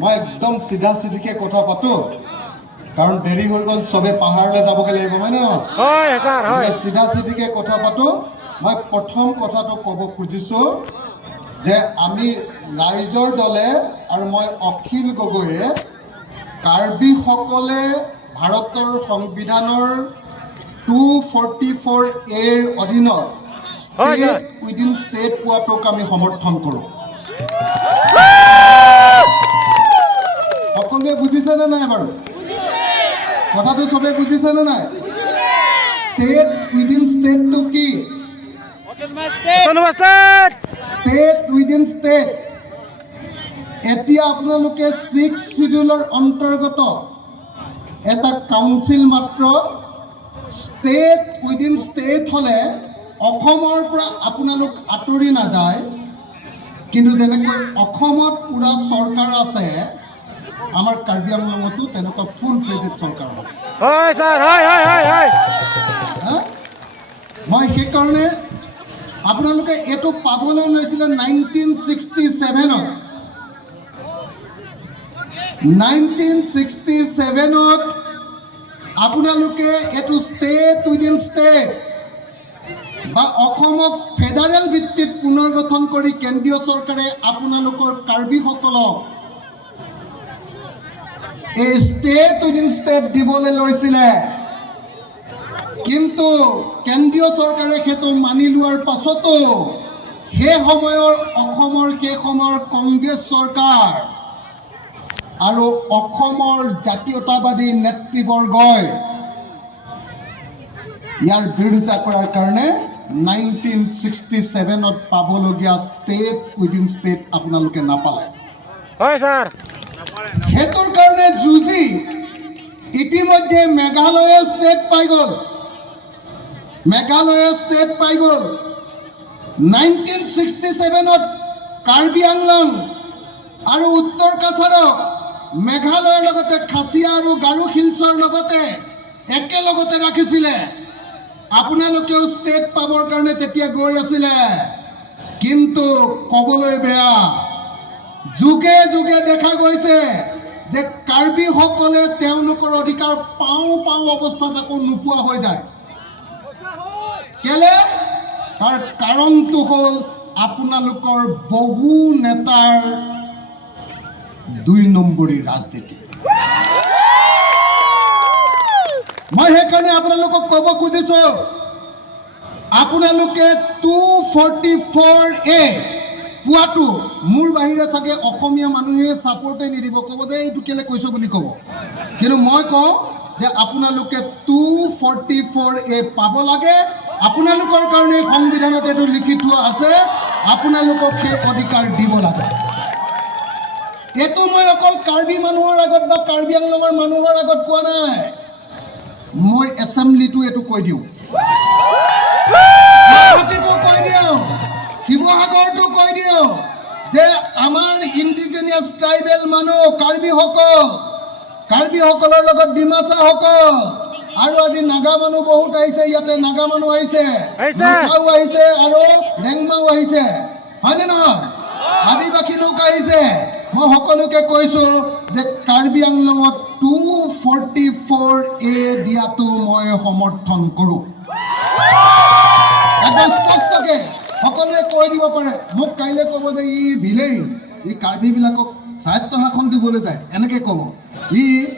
মই একদম চিধা চিধিকে কথা পাতো কাৰণ দেৰি হৈ গ'ল চবে পাহাৰলৈ যাবগৈ লাগিব হয় নে নহয় হয় ছাৰ হয় চিধা চিধিকে কথা পাতো মই প্ৰথম কথাটো ক'ব খুজিছোঁ যে আমি ৰাইজৰ দলে আৰু মই অখিল গগৈয়ে কাৰ্বিসকলে ভাৰতৰ সংবিধানৰ 244A অধীনত ষ্টেট উইদিন ষ্টেট পোৱাটোক আমি সমৰ্থন কৰোঁ সকলোৱে বুজিছেনে নাই বাৰু কথাটো চবে বুজিছেনে নাই ষ্টেট উইদিন ষ্টেটটো কি ষ্টেট উইদিন ষ্টেট এতিয়া আপোনালোকে 6 শিডিউলৰ অন্তৰ্গত এটা কাউন্সিল মাত্ৰ ষ্টেট উইদিন ষ্টেট হ'লে অসমৰ পৰা আপোনালোক আঁতৰি নাযায় কিন্তু যেনেকৈ অসমত পুৰা চৰকাৰ আছে আমাৰ কাৰ্বি আংলঙতো তেনেকুৱা ফুল ফ্লেজেড চৰকাৰ হয় ছাৰ হয় হয় হয় হয় মই সেইকাৰণে আপোনালোকে এইটো পাবলৈ লৈছিলে 1967ত 1967ত আপোনালোকে এইটো ষ্টেট উইদিন ষ্টেট বা অসমক ফেডাৰেল ভিত্তিত পুনৰ গঠন কৰি কেন্দ্ৰীয় চৰকাৰে আপোনালোকৰ কাৰ্বিসকলক এই ষ্টেট উইদিন ষ্টেট দিবলৈ লৈছিলে কিন্তু কেন্দ্ৰীয় চৰকাৰে সেইটো মানি লোৱাৰ পাছতো সেই সময়ৰ কংগ্ৰেছ চৰকাৰ আৰু অসমৰ জাতীয়তাবাদী নেতৃবৰ্গই ইয়াৰ বিৰোধিতা কৰাৰ কাৰণে 1967ত পাবলগীয়া ষ্টেট উইদিন ষ্টেট আপোনালোকে নাপালে হয় ছাৰ সেইটোৰ কাৰণে যুঁজি ইতিমধ্যে মেঘালয়ে ষ্টেট পাই গ'ল 1967ত কাৰ্বি আংলং আৰু উত্তৰ কাছাৰক মেঘালয়ৰ লগতে খাচীয়া আৰু গাৰো শিলচৰ লগতে একেলগতে ৰাখিছিলে আপোনালোকেও ষ্টেট পাবৰ কাৰণে তেতিয়া গৈ আছিলে কিন্তু ক'বলৈ বেয়া যুগে যুগে দেখা গৈছে যে কাৰ্বিসকলে তেওঁলোকৰ অধিকাৰ পাওঁ অৱস্থাত আকৌ নোপোৱা হৈ যায় কেলে তাৰ কাৰণটো হ'ল আপোনালোকৰ বহু নেতাৰ 2 নম্বৰী ৰাজনীতি মই সেইকাৰণে আপোনালোকক ক'ব খুজিছোঁ আপোনালোকে 244A পোৱাটো মোৰ বাহিৰে চাগে অসমীয়া মানুহে ছাপৰ্টে নিদিব ক'ব যে এইটো কেলে কৈছোঁ বুলি ক'ব কিন্তু মই কওঁ যে আপোনালোকে 244A পাব লাগে আপোনালোকৰ কাৰণে সংবিধানত এইটো লিখি থোৱা আছে আপোনালোকক সেই অধিকাৰ দিব লাগে এইটো মই অকল কাৰ্বি মানুহৰ আগত বা কাৰ্বি আংলঙৰ মানুহৰ আগত কোৱা নাই মই এছেম্বলিটো এইটো কৈ দিওঁ গুৱাহাটীটো কৈ দিওঁ শিৱসাগৰটো কৈ দিওঁ যে আমাৰ ইণ্ডিজিনিয়াছ ট্ৰাইবেল মানুহ কাৰ্বিসকলৰ লগত ডিমাচাসকল আৰু আজি নাগা মানুহ বহুত আহিছে ইয়াতে নাগা মানুহ আহিছে আহিছে আৰু ৰেংমাও আহিছে হয়নে নহয় আদিবাসী লোক আহিছে মই সকলোকে কৈছোঁ যে কাৰ্বি আংলঙত 244A দিয়াটো মই সমৰ্থন কৰোঁ একদম স্পষ্টকৈ সকলোৱে কৈ দিব পাৰে মোক কাইলৈ ক'ব যে ভিলেই কাৰ্বিবিলাকক স্বায়ত্ব শাসন দিবলৈ যায় এনেকৈ ক'ব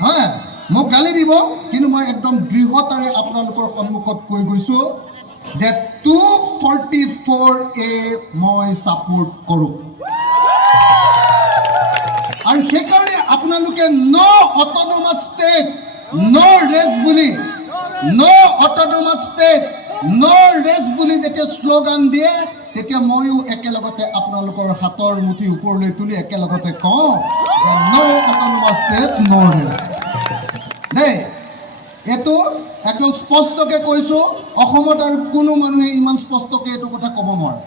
হয় মোক গালি দিব কিন্তু মই একদম দৃঢ়তাৰে আপোনালোকৰ সন্মুখত কৈ গৈছোঁ যে 244A মই ছাপোৰ্ট কৰোঁ আৰু সেইকাৰণে আপোনালোকে নো অট'নমাছ ষ্টেট নো ৰেছ বুলি নো অট'নমাছ ষ্টেট নো ৰেছ বুলি যেতিয়া শ্লোগান দিয়ে তেতিয়া ময়ো একেলগতে আপোনালোকৰ হাতৰ মুঠি ওপৰলৈ তুলি একেলগতে কওঁ যে নো অট'নমাছ ষ্টেট নো ৰেছ দেই এইটো একদম স্পষ্টকৈ কৈছোঁ অসমত আৰু কোনো মানুহে ইমান স্পষ্টকৈ এইটো কথা ক'ব নোৱাৰে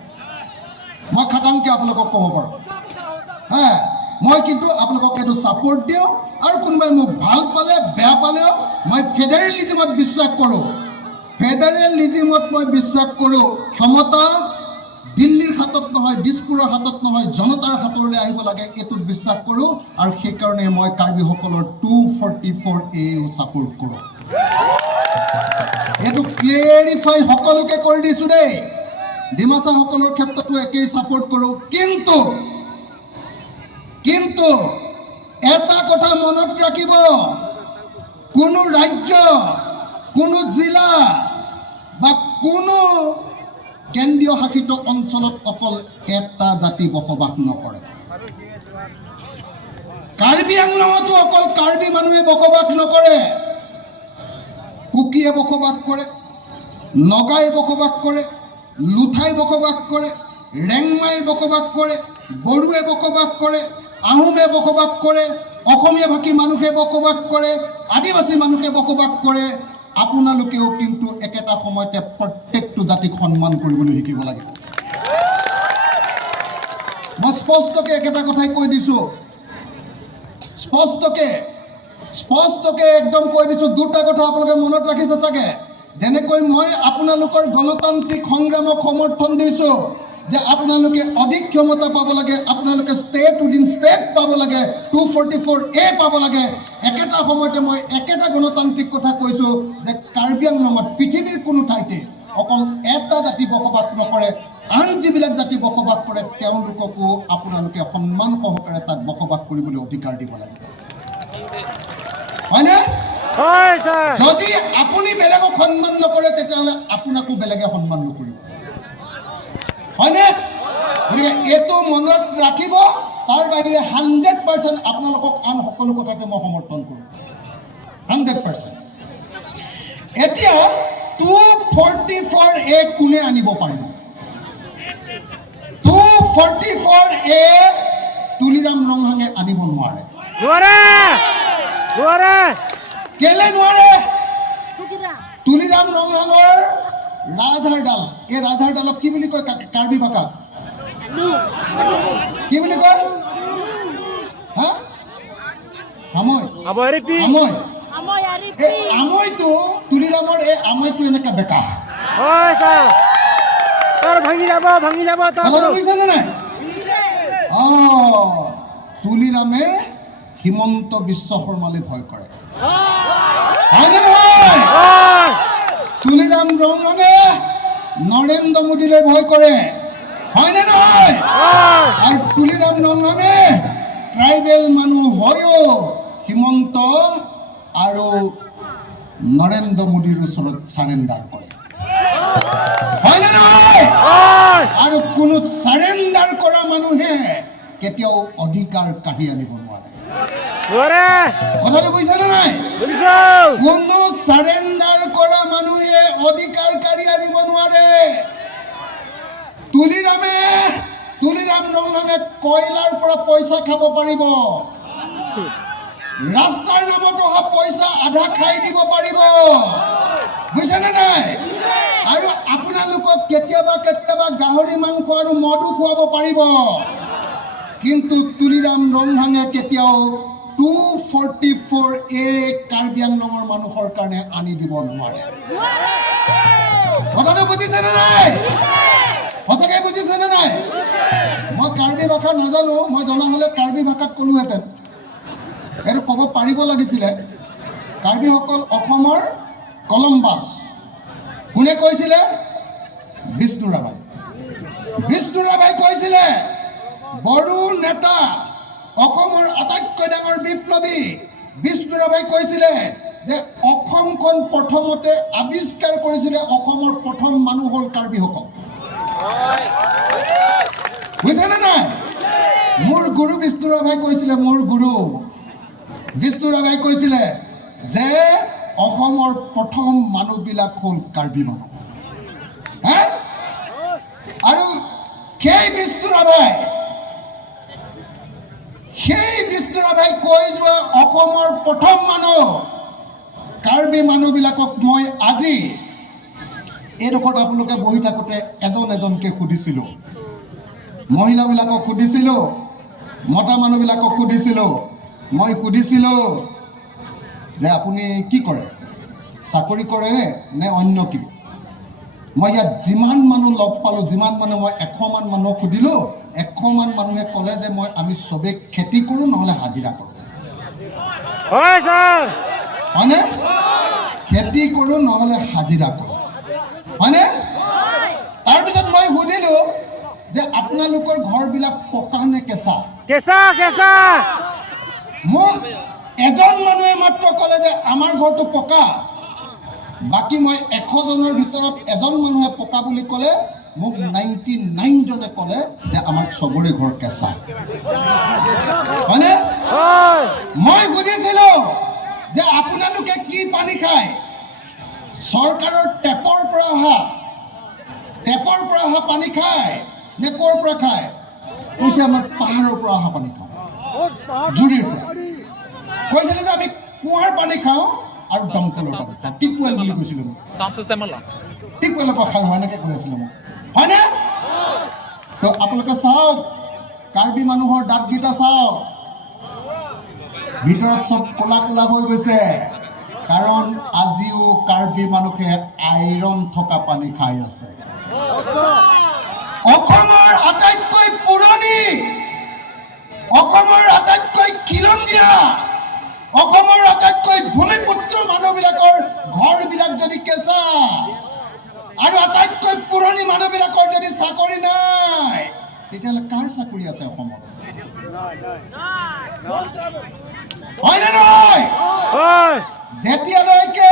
মই খাটাংকৈ আপোনালোকক ক'ব পাৰোঁ মই কিন্তু আপোনালোকক এইটো ছাপোৰ্ট দিওঁ আৰু কোনোবাই মোক ভাল পালে বেয়া পালেও মই ফেডাৰেলিজিমত বিশ্বাস কৰোঁ মই বিশ্বাস কৰোঁ ক্ষমতা দিল্লীৰ হাতত নহয়, দিছপুৰৰ হাতত নহয়, জনতাৰ হাতলৈ আহিব লাগে, এইটোত বিশ্বাস কৰোঁ। আৰু সেইকাৰণে মই কাৰ্বিসকলৰ 244A ছাপোৰ্ট কৰোঁ। এইটো ক্লিয়াৰিফাই সকলোকে কৰি দিছোঁ দেই। ডিমাছাসকলৰ ক্ষেত্ৰতো একেই ছাপোৰ্ট কৰোঁ। কিন্তু এটা কথা মনত ৰাখিব, কোনো ৰাজ্য, কোনো জিলা বা কোনো কেন্দ্ৰীয় শাসিত অঞ্চলত অকল এটা জাতি বসবাস নকৰে। কাৰ্বি আংলঙতো অকল কাৰ্বি মানুহে বসবাস নকৰে। কুকিয়ে বসবাস কৰে, নগাই বসবাস কৰে, লুথাই বসবাস কৰে, ৰেংমাই বসবাস কৰে, বড়োৱে বসবাস কৰে, আহোমে বসবাস কৰে, অসমীয়া ভাষী মানুহে বসবাস কৰে, আদিবাসী মানুহে বসবাস কৰে। আপোনালোকেও কিন্তু একেটা সময়তে প্ৰত্যেকটো জাতিক সন্মান কৰিবলৈ শিকিব লাগে। মই স্পষ্টকৈ একেটা কথাই কৈ দিছোঁ, স্পষ্টকৈ একদম কৈ দিছোঁ। দুটা কথা আপোনালোকে মনত ৰাখিছে চাগে। যেনেকৈ মই আপোনালোকৰ গণতান্ত্ৰিক সংগ্ৰামক সমৰ্থন দিছোঁ যে আপোনালোকে অধিক ক্ষমতা পাব লাগে, আপোনালোকে ষ্টেট উইদিন ষ্টেট পাব লাগে, 244A পাব লাগে। একেটা সময়তে মই একেটা গণতান্ত্ৰিক কথা কৈছোঁ যে কাৰ্বি আংলঙত পৃথিৱীৰ কোনো ঠাইতে অকল এটা জাতি বসবাস নকৰে। আন যিবিলাক জাতি বসবাস কৰে তেওঁলোককো আপোনালোকে সন্মান সহকাৰে তাত বসবাস কৰিবলৈ অধিকাৰ দিব লাগে, হয়নে? হয় ছাৰ। যদি আপুনি বেলেগক সন্মান নকৰে তেতিয়াহ'লে আপোনাকো বেলেগে সন্মান নকৰিব, হয়নে? গতিকে এইটো মনত ৰাখিব। তাৰ বাহিৰে 100% আপোনালোকক আন সকলো কথাতে মই সমৰ্থন কৰোঁ, 100%। এতিয়া 244A কোনে আনিব পাৰিব? 244A তুলিৰাম ৰংহাঙে আনিব নোৱাৰে। কেলে নোৱাৰে? তুলিৰাম ৰংহাঙৰ ৰাজহাড়ডাল, এই ৰাজহাড়ডালক কি বুলি কয় কাৰ্বি ভাষাত? কি বুলি কয়? হা? আমৈ। এই আমৈটো, তুলিৰামৰ এই আমৈটো এনেকৈ বেকা। হয় ছাৰ। ভাঙি যাব কথাটো বুজিছেনে নাই? তুলিৰামে হিমন্ত বিশ্ব শৰ্মালৈ ভয় কৰে, হয়নে নহয়? তুলিৰাম ৰংহাঙে নৰেন্দ্ৰ মোদীলৈ ভয় কৰে, হয়নে নহয়? আৰু তুলিৰাম ৰংহাঙে ট্ৰাইবেল মানুহ হৈও হিমন্ত আৰু নৰেন্দ্ৰ মোদীৰ ওচৰত চাৰেণ্ডাৰ কৰে, হয়নে নহয়? আৰু কোনো চাৰেণ্ডাৰ কৰা মানুহে কেতিয়াও অধিকাৰ কাঢ়ি আনিব নোৱাৰে। কথাটো বুজিছেনে নাই? কোনো চাৰেণ্ডাৰ কৰা মানুহে অধিকাৰ কাঢ়ি আনিব নোৱাৰে। তুলিৰাম ৰংহাঙে কয়লাৰ পৰা পইচা খাব পাৰিব, ৰাস্তাৰ নামত অহা পইচা আধা খাই দিব পাৰিব, বুজিছেনে নাই? আৰু আপোনালোকক কেতিয়াবা গাহৰি মাংস আৰু মদো খুৱাব পাৰিব। কিন্তু তুলিৰাম ৰংহাঙে কেতিয়াও 244A কাৰ্বি আংলঙৰ মানুহৰ কাৰণে আনি দিব নোৱাৰে। কথাটো বুজিছেনে নাই? সঁচাকৈ বুজিছেনে নাই? মই কাৰ্বি ভাষা নাজানো, মই জনা হ'লে কাৰ্বি ভাষাত ক'লোহেঁতেন। এইটো ক'ব পাৰিব লাগিছিলে। কাৰ্বিসকল অসমৰ কলম্বাছ। কোনে কৈছিলে? বিষ্ণু ৰাভাই কৈছিলে। বড়ো নেতা, অসমৰ আটাইতকৈ ডাঙৰ বিপ্লৱী বিষ্ণু ৰাভাই কৈছিলে যে অসমখন প্ৰথমতে আৱিষ্কাৰ কৰিছিলে অসমৰ প্ৰথম মানুহ হ'ল কাৰ্বিসকল। বুজিছেনে নাই? মোৰ গুৰু বিষ্ণু ৰাভাই কৈছিলে, বিষ্ণু ৰাভাই কৈছিলে যে অসমৰ প্ৰথম মানুহবিলাক হ'ল কাৰ্বি মানুহ। আৰু সেই বিষ্ণু ৰাভাই কৈ যোৱা অসমৰ প্ৰথম মানুহ কাৰ্বি মানুহবিলাকক মই আজি এইডোখৰত আপোনালোকে বহি থাকোঁতে এজনকৈ সুধিছিলোঁ, মহিলাবিলাকক সুধিছিলোঁ, মতা মানুহবিলাকক সুধিছিলোঁ। মই সুধিছিলোঁ যে আপুনি কি কৰে, চাকৰি কৰে নে অন্য কি? মই ইয়াত যিমান মানুহ লগ পালোঁ, যিমান মানুহ মই 100 মান মানুহক সুধিলোঁ, 100 মান মানুহে ক'লে যে আমি চবেই খেতি কৰোঁ নহ'লে হাজিৰা কৰোঁ। হয় ছাৰ। হয়নে? খেতি কৰোঁ নহ'লে হাজিৰা কৰোঁ, হয়নে? তাৰপিছত মই সুধিলোঁ যে আপোনালোকৰ ঘৰবিলাক পকা নে কেঁচা? কেঁচা কেঁচা। মোক এজন মানুহে মাত্ৰ ক'লে যে আমাৰ ঘৰটো পকা। বাকী মই 100 জনৰ ভিতৰত এজন মানুহে পকা বুলি ক'লে, মোক 99 জনে ক'লে যে আমাৰ চবৰে ঘৰ কেঁচা, হয়নে? হয়। মই সুধিছিলোঁ যে আপোনালোকে কি পানী খায়? চৰকাৰৰ টেপৰ পৰা অহা পানী খায় নে ক'ৰ পৰা খায়? কৈছে আমাৰ পাহাৰৰ পৰা অহা পানী খাওঁ, জুৰিৰ পৰা। কৈছিলে যে আমি কুঁৱাৰ পানী খাওঁ আৰু দমকলৰ পানী খাওঁ, টিপৱেল বুলি কৈছিলোঁ মোক। টিপৱেলৰ পৰা খাওঁ এনেকৈ কৈ আছিলে মোক, হয়নে? তো আপোনালোকে চাওক, কাৰ্বি মানুহৰ দাঁতকেইটা চাওক, ভিতৰত চব ক'লা ক'লা হৈ গৈছে, কাৰণ আজিও কাৰ্বি মানুহে আইৰণ থকা পানী খাই আছে। অসমৰ আটাইতকৈ পুৰণি, অসমৰ আটাইতকৈ খিলঞ্জীয়া, অসমৰ আটাইতকৈ ভূমিপুত্ৰ মানুহবিলাকৰ ঘৰবিলাক যদি কেঁচা আৰু আটাইতকৈ পুৰণি মানুহবিলাকৰ যদি চাকৰি নাই, তেতিয়াহ'লে কাৰ চাকৰি আছে অসমত? হয়নে নহয়? হয়। যেতিয়ালৈকে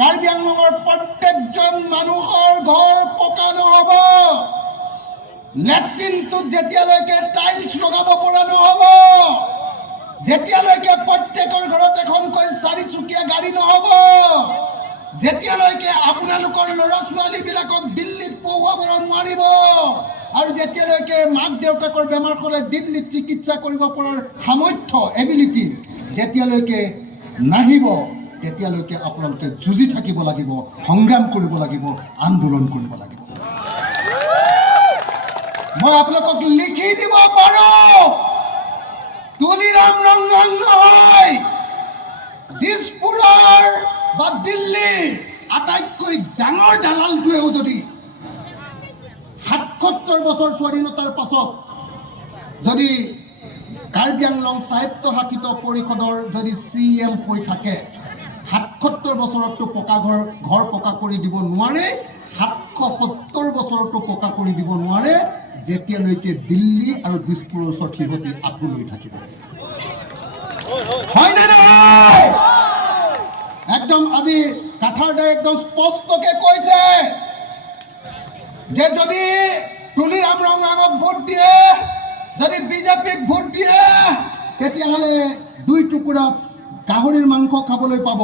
কাৰ্বি আংলঙৰ প্ৰত্যেকজন মানুহৰ ঘৰ পকা নহ'ব, লেট্ৰিনটোত যেতিয়ালৈকে টাইলছ লগাব পৰা নহ'ব, যেতিয়ালৈকে প্ৰত্যেকৰ ঘৰত এখনকৈ 4চকীয়া গাড়ী নহ'ব, যেতিয়ালৈকে আপোনালোকৰ ল'ৰা ছোৱালীবিলাকক দিল্লীত পঢ়ুৱাব নোৱাৰিব, আৰু যেতিয়ালৈকে মাক দেউতাকৰ বেমাৰ হ'লে দিল্লীত চিকিৎসা কৰিব পৰাৰ সামৰ্থ্য, এবিলিটি যেতিয়ালৈকে নাহিব, তেতিয়ালৈকে আপোনালোকে যুঁজি থাকিব লাগিব, সংগ্ৰাম কৰিব লাগিব, আন্দোলন কৰিব লাগিব। মই আপোনালোকক লিখি দিব পাৰোঁ, তুলিৰাম ৰংগন নহয়, দিছপুৰৰ বা দিল্লীৰ আটাইতকৈ ডাঙৰ দালালটোৱেও যদি ৭৭ বছৰ স্বাধীনতাৰ পাছত যদি কাৰ্বি আংলং স্বায়ত্তশাসিত পৰিষদৰ যদি CM হৈ থাকে, ৭৭ বছৰততো পকা ঘৰ পকা কৰি দিব নোৱাৰে, ৭৭০ বছৰতো পকা কৰি দিব নোৱাৰে, যেতিয়ালৈকে দিল্লী আৰু দিছপুৰৰ ওচৰত সিহঁতে আঁঠু লৈ থাকিব। হয়নে নহয়? একদম আজি কাঠাৰদাই একদম স্পষ্টকে কৈছে যে যদি তুলিৰাম ৰংগনক ভোট দিয়ে, যদি বিজেপিক ভোট দিয়ে, তেতিয়াহ'লে 2 টুকুৰা গাহৰিৰ মাংস খাবলৈ পাব,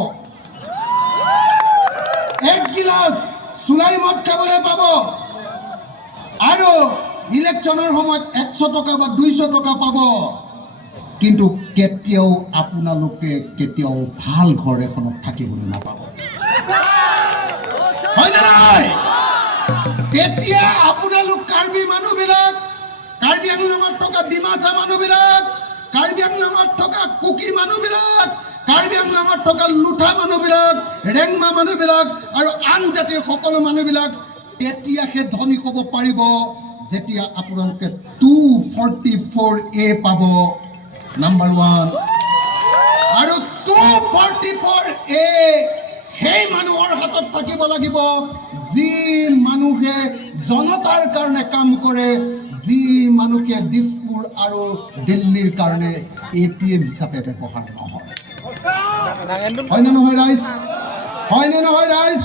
1 গিলাচ চুলাই মদ খাবলৈ পাব, আৰু ইলেকশ্যনৰ সময়ত 100 টকা বা 200 টকা পাব। কিন্তু কেতিয়াও আপোনালোকে কেতিয়াও ভাল ঘৰ এখনত থাকিবলৈ নাপাব, হয়নে নহয়? তেতিয়া আপোনালোক কাৰ্বি মানুহবিলাক, কাৰ্বি আংলঙত থকা ডিমাচা মানুহবিলাক, কাৰ্বি আংলঙত থকা কুকি মানুহবিলাক, কাৰ্বি আংলঙত থকা লুঠা মানুহবিলাক, ৰেংমা মানুহবিলাক আৰু আন জাতিৰ সকলো মানুহবিলাক তেতিয়াহে ধনী হ'ব পাৰিব, যেতিয়া আপোনালোকে 244A পাব, নাম্বাৰ 1, আৰু 244A সেই মানুহৰ হাতত থাকিব লাগিব যি মানুহে জনতাৰ কাৰণে কাম কৰে, যি মানুহে দিছপুৰ আৰু দিল্লীৰ কাৰণে ATM হিচাপে ব্যৱহাৰ নহয়। হয়নে নহয় ৰাইজ? হয়নে নহয় ৰাইজ?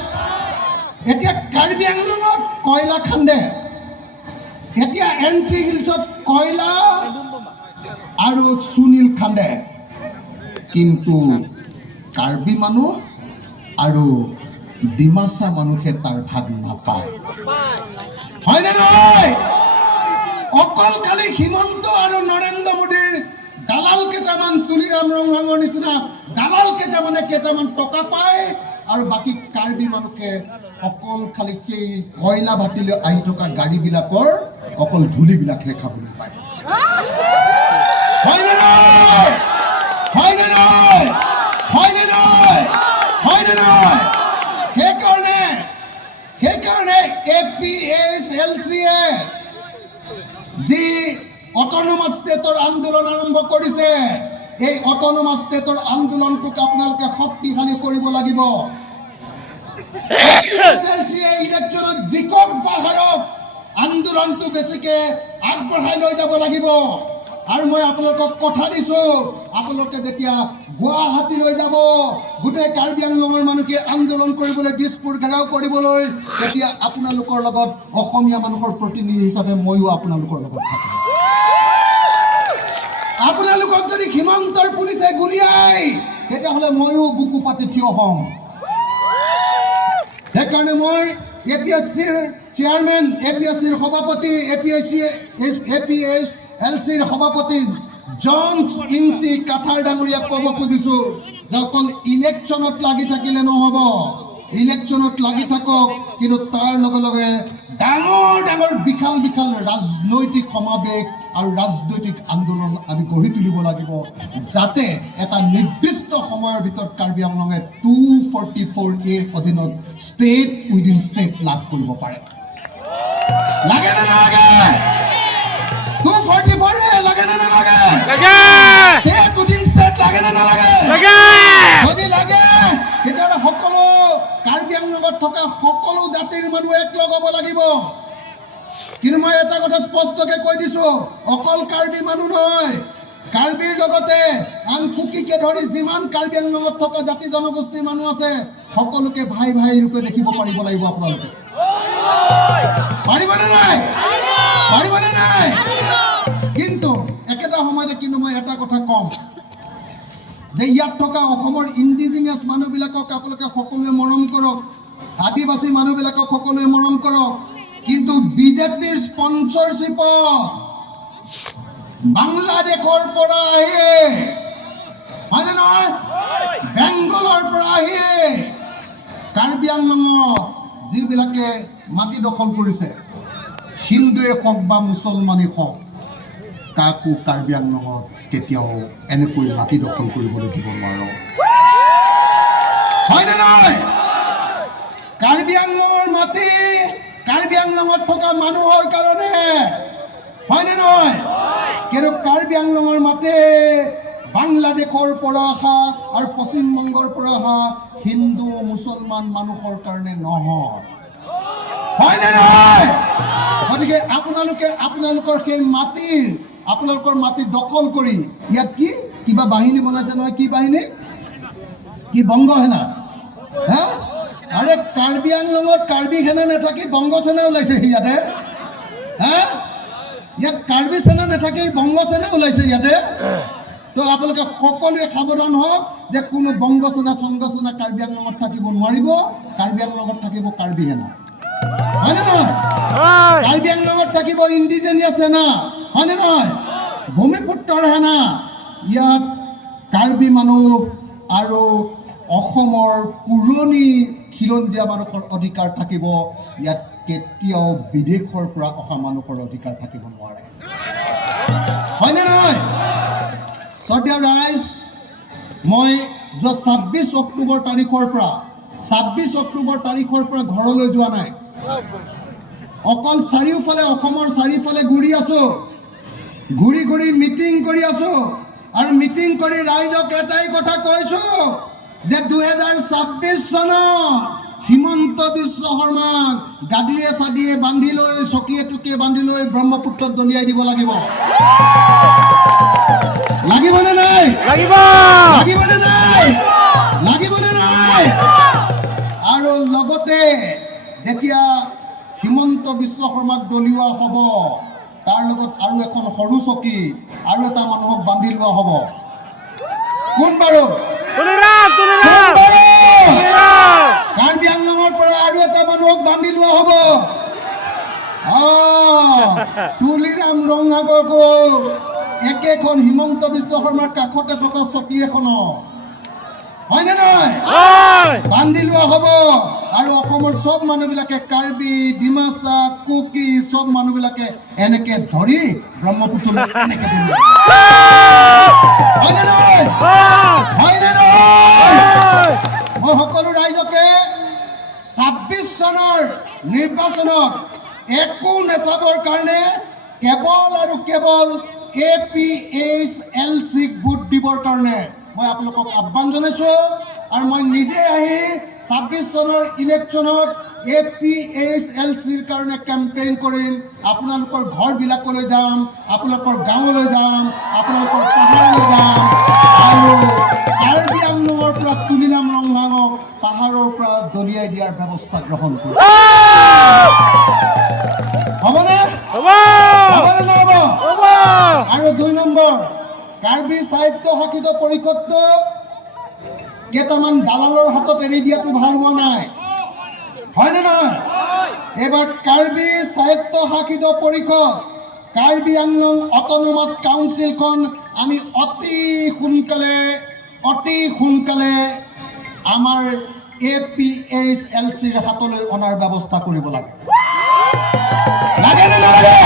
এতিয়া কাৰ্বি আংলঙত কয়লা খান্দে, এতিয়া NC হিলছত কয়লা আৰু সুনীল খান্দে, কিন্তু কাৰ্বি মানুহ আৰু ডিমাচা মানুহে তাৰ ভাগ নাপায়। হয়নে নহয়? অকল খালি হিমন্ত আৰু নৰেন্দ্ৰ মোদীৰ দালাল কেইটামান, তুলিৰাম ৰংগনৰ নিচিনা দালাল কেইটামান টকা পায়, আৰু বাকী কাৰ্বি মানুহে অকল খালি সেই কয়লা ভাটিলৈ আহি থকা গাড়ীবিলাকৰ অকল ধূলিবিলাকহে খাবলৈ পায়। হয়নে নহয়? হয়নে নহয়? হয়নে নহয়? হয়নে নহয়? সেইকাৰণে APSLC-এ যি অট'নমাছ ষ্টেটৰ আন্দোলন আৰম্ভ কৰিছে, এই অট'নমাছ ষ্টেটৰ আন্দোলনটোক আপোনালোকে শক্তিশালী কৰিব লাগিব। APSLC-এ ইলেকশ্যনত জিকক বা হাৰক আন্দোলনটো বেছিকে আগবঢ়াই লৈ যাব লাগিব। আৰু মই আপোনালোকক কথা দিছোঁ, আপোনালোকে যেতিয়া গুৱাহাটীলৈ যাব, গোটেই কাৰ্বি আংলঙৰ মানুহে আন্দোলন কৰিবলৈ, দিছপুৰ ঘেৰাও কৰিবলৈ, তেতিয়া আপোনালোকৰ লগত অসমীয়া মানুহৰ প্ৰতিনিধি হিচাপে ময়ো আপোনালোকৰ লগত থাকিম। আপোনালোকক যদি সীমান্তৰ পুলিচে গুলিয়াই, তেতিয়াহ'লে ময়ো বুকু পাতি থিয় হ'ম। সেইকাৰণে মই APSCৰ চেয়াৰমেন, APSCৰ সভাপতি, APSLCৰ সভাপতি জনছ ইনটি কাঠাৰ ডাঙৰীয়াক ক'ব খুজিছোঁ যে অকল ইলেকশ্যনত লাগি থাকিলে নহ'ব, ইলেকশ্যনত লাগি থাকক, কিন্তু তাৰ লগে লগে ডাঙৰ ডাঙৰ বিশাল বিশাল ৰাজনৈতিক সমাৱেশ আৰু ৰাজনৈতিক আন্দোলন আমি গঢ়ি তুলিব লাগিব, যাতে এটা নিৰ্দিষ্ট সময়ৰ ভিতৰত কাৰ্বি আংলঙে 244A অধীনত ষ্টেট উইদিন ষ্টেট লাভ কৰিব পাৰে। লাগে নে নালাগে? 244A লাগে নে নালাগে? ষ্টেট উইদিন ষ্টেট লাগে নে নালাগে? যদি লাগে, তেতিয়াহ'লে সকলো কাৰ্বি আংলঙত থকা সকলো জাতিৰ মানুহ একলগ হ'ব লাগিব। কিন্তু মই এটা কথা স্পষ্টকৈ কৈ দিছোঁ, অকল কাৰ্বি মানুহ নহয়, কাৰ্বিৰ লগতে আন কুকিকে ধৰি যিমান কাৰ্বি আংলঙত থকা জাতি জনগোষ্ঠীৰ মানুহ আছে, সকলোকে ভাই ভাই ৰূপে দেখিব পাৰিব লাগিব। আপোনালোকে পাৰিবনে নাই? পাৰিবনে নাই? কিন্তু একেটা সময়তে কিন্তু মই এটা কথা ক'ম যে ইয়াত থকা অসমৰ ইণ্ডিজিনিয়াছ মানুহবিলাকক আপোনালোকে সকলোৱে মৰম কৰক, আদিবাসী মানুহবিলাকক সকলোৱে মৰম কৰক, কিন্তু বিজেপিৰ স্পন্সৰশ্বিপত বাংলাদেশৰ পৰা আহিয়ে, হয়নে নহয়, বেংগলৰ পৰা আহিয়ে কাৰ্বি আংলঙত যিবিলাকে মাটি দখল কৰিছে, হিন্দুৱে হওক বা মুছলমানেই হওক, কাকো কাৰ্বি আংলঙত কেতিয়াও এনেকৈ মাটি দখল কৰিবলৈ দিব নোৱাৰোঁ, হয়নে নহয়? কাৰ্বি আংলঙৰ মাটি কাৰ্বি আংলঙত থকা মানুহৰ কাৰণে, হয়নে নহয়? কিন্তু কাৰ্বি আংলঙৰ মাটি বাংলাদেশৰ পৰা অহা আৰু পশ্চিমবংগৰ পৰা অহা হিন্দু মুছলমান মানুহৰ কাৰণে নহয়, হয়নে নহয়? গতিকে আপোনালোকে আপোনালোকৰ সেই আপোনালোকৰ মাটি দখল কৰি ইয়াত কি কিবা বাহিনী বনাইছে নহয়, কি বাহিনী? কি বংগ সেনা? হা? আৰে কাৰ্বি আংলঙত কাৰ্বি সেনা নাথাকি বংগ সেনা ওলাইছে ইয়াতে। হা? ইয়াত কাৰ্বি সেনা নাথাকি বংগ সেনা ওলাইছে ইয়াতে। তো আপোনালোকে সকলোৱে সাৱধান হওক যে কোনো বংগ সেনা সংগ সেনা কাৰ্বি আংলঙত থাকিব নোৱাৰিব। কাৰ্বি আংলঙত থাকিব কাৰ্বি সেনা, হয়নে নহয়? কাৰ্বি আংলঙত থাকিব ইণ্ডিজিনিয়াছ সেনা, হয়নে নহয়? ভূমিপুত্ৰৰ সেনা। ইয়াত কাৰ্বি মানুহ আৰু অসমৰ পুৰণি খিলঞ্জীয়া মানুহৰ অধিকাৰ থাকিব। ইয়াত কেতিয়াও বিদেশৰ পৰা অহা মানুহৰ অধিকাৰ থাকিব নোৱাৰে, হয়নে নহয়? শ্ৰদ্ধেয় ৰাইজ, মই যোৱা 26 অক্টোবৰ তাৰিখৰ পৰা ঘৰলৈ যোৱা নাই। অকল চাৰিওফালে অসমৰ চাৰিওফালে ঘূৰি আছোঁ, ঘূৰি ঘূৰি মিটিং কৰি আছোঁ, আৰু মিটিং কৰি ৰাইজক এটাই কথা কৈছোঁ যে 2026 চনত হিমন্ত বিশ্ব শৰ্মাক গাদীয়ে চাদিয়ে বান্ধি লৈ, চকীয়ে টুকিয়ে বান্ধি লৈ ব্ৰহ্মপুত্ৰত দলিয়াই দিব লাগিব। লাগিবনে নাই? লাগিবনে নাই? লাগিবনে নাই? আৰু লগতে যেতিয়া হিমন্ত বিশ্ব শৰ্মাক দলিওৱা হ'ব, তাৰ লগত আৰু এখন সৰু চকী আৰু এটা মানুহক বান্ধি লোৱা হ'ব। কোন বাৰু? কাৰ্বি আংলঙৰ পৰা আৰু এটা মানুহক বান্ধি লোৱা হ'ব। তুলিৰাম ৰঙাগকো একেখন হিমন্ত বিশ্ব শৰ্মাৰ কাষতে থকা চকী এখনত, হয়নে নহয়, বান্ধি লোৱা হ'ব। আৰু অসমৰ চব মানুহবিলাকে, কাৰ্বি, ডিমাচা, কুকি, চব মানুহবিলাকে এনেকে ধৰি ব্ৰহ্মপুত্ৰলৈ এনেকে দিব, হয়নে নহয়? হয়নে নহয়? মই সকলো ৰাইজকে 26 চনৰ নিৰ্বাচন নিৰ্বাচনত একো নেচাবৰ কাৰণে কেৱল আৰু কেৱল APHLCক ভোট দিবৰ কাৰণে মই আপোনালোকক আহ্বান জনাইছোঁ আৰু মই নিজে আহি 26 চনৰ ইলেকশ্যনত APHLCৰ কাৰণে কেম্পেইন কৰিম আপোনালোকৰ ঘৰবিলাকলৈ যাম আপোনালোকৰ গাঁৱলৈ যাম আপোনালোকৰ পাহাৰলৈ যাম আৰু কাৰ্বি আংলঙৰ পৰা তুলিনাম ৰংহাঙক পাহাৰৰ পৰা দলিয়াই দিয়াৰ ব্যৱস্থা গ্ৰহণ কৰিম হ'বনে হ'ব হ'বনে নহ'ব হ'ব আৰু 2 নম্বৰ কাৰ্বি সাহিত্য শাসিত পৰিষদটো কেইটামান দালালৰ হাতত এৰি দিয়াটো ভাল হোৱা নাই হয়নে নহয় এবাৰ কাৰ্বি সাহিত্য শাসিত পৰিষদ কাৰ্বি আংলং অট'নমাছ কাউন্সিলখন আমি অতি সোনকালে আমাৰ APHLCৰ হাতলৈ অনাৰ ব্যৱস্থা কৰিব লাগে লাগে নে নালাগে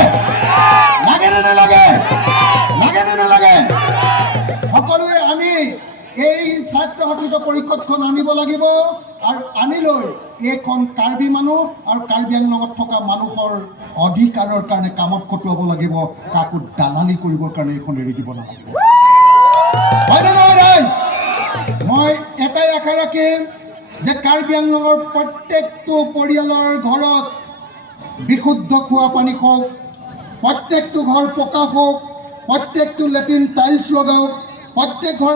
লাগে নে নালাগে লাগে নে নালাগে সকলোৱে আমি এই ছাত্ৰ শাসিত পৰিষদখন আনিব লাগিব আৰু আনি লৈ এইখন কাৰ্বি মানুহ আৰু কাৰ্বি আংলঙত থকা মানুহৰ অধিকাৰৰ কাৰণে কামত খটুৱাব লাগিব কাকো দালালি কৰিবৰ কাৰণে এইখন এৰি দিব নালাগিব হয়নে নহয় ৰাইজ মই এটাই আশা ৰাখিম যে কাৰ্বি আংলঙৰ প্ৰত্যেকটো পৰিয়ালৰ ঘৰত বিশুদ্ধ খোৱা পানী হওক প্ৰত্যেকটো ঘৰ পকা হওক প্ৰত্যেকটো লেট্ৰিন টাইলছ লগাওক প্ৰত্যেক ঘৰ